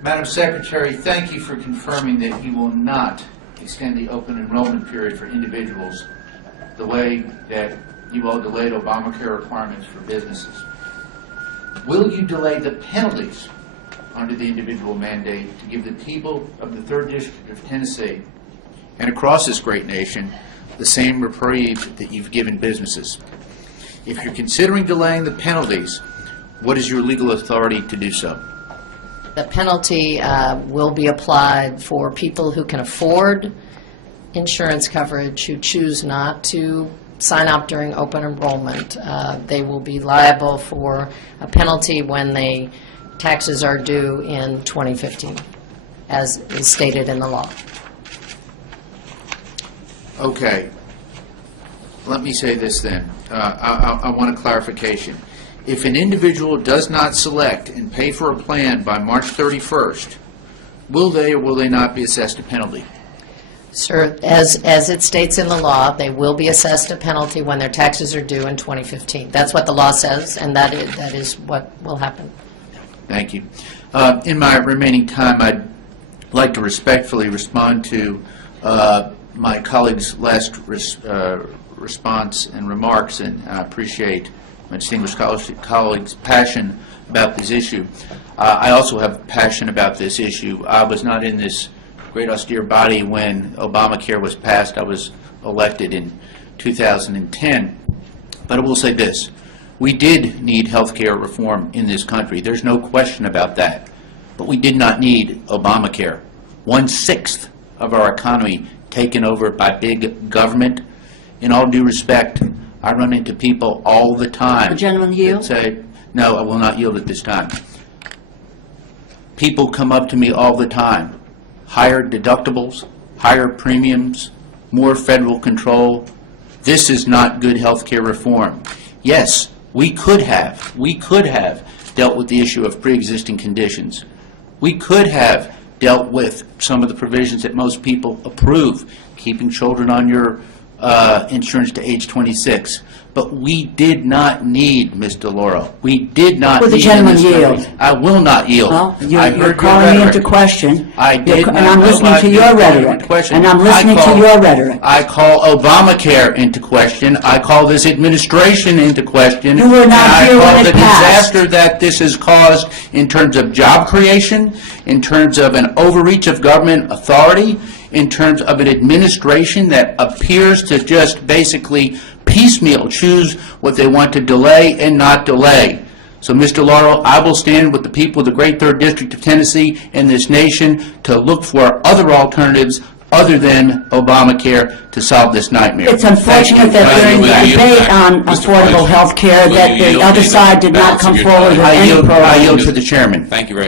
Madam Secretary, thank you for confirming that you will not extend the open enrollment period for individuals the way that you all delayed Obamacare requirements for businesses. Will you delay the penalties under the individual mandate to give the people of the 3rd District of Tennessee and across this great nation the same reprieve that you've given businesses? If you're considering delaying the penalties, what is your legal authority to do so? The penalty will be applied for people who can afford insurance coverage, who choose not to sign up during open enrollment. They will be liable for a penalty when the taxes are due in 2015, as is stated in the law. Okay. Let me say this then. I want a clarification. If an individual does not select and pay for a plan by March 31st, will they or will they not be assessed a penalty? Sir, as it states in the law, they will be assessed a penalty when their taxes are due in 2015. That's what the law says, and that is what will happen. Thank you. In my remaining time, I'd like to respectfully respond to my colleague's last response and remarks, and I appreciate my distinguished colleague's passion about this issue. I also have passion about this issue. I was not in this great austere body when Obamacare was passed. I was elected in 2010. But I will say this. We did need health care reform in this country. There's no question about that. But we did not need Obamacare. 1/6 of our economy taken over by big government. In all due respect, I run into people all the time. The gentleman yield? That say, no, I will not yield at this time. People come up to me all the time. Higher deductibles, higher premiums, more federal control. This is not good health care reform. Yes, we could have dealt with the issue of pre-existing conditions. We could have dealt with some of the provisions that most people approve, keeping children on your insurance to age 26. But we did not need, Ms. DeLauro. We did not Will the need gentleman in this country. yield? I will not yield. Well, I you're heard calling your me rhetoric. into question. I did not And I'm listening to your rhetoric. And I'm listening to your rhetoric. I call Obamacare into question. I call this administration into question. You were not here when it And I call the passed. disaster that this has caused in terms of job creation, in terms of an overreach of government authority, in terms of an administration that appears to just basically piecemeal choose what they want to delay and not delay. So, Mr. Laurel, I will stand with the people of the great 3rd District of Tennessee and this nation to look for other alternatives other than Obamacare to solve this nightmare. It's unfortunate that during the debate on affordable health care that the other side did not come forward with any program. I yield to the chairman. Thank you very much.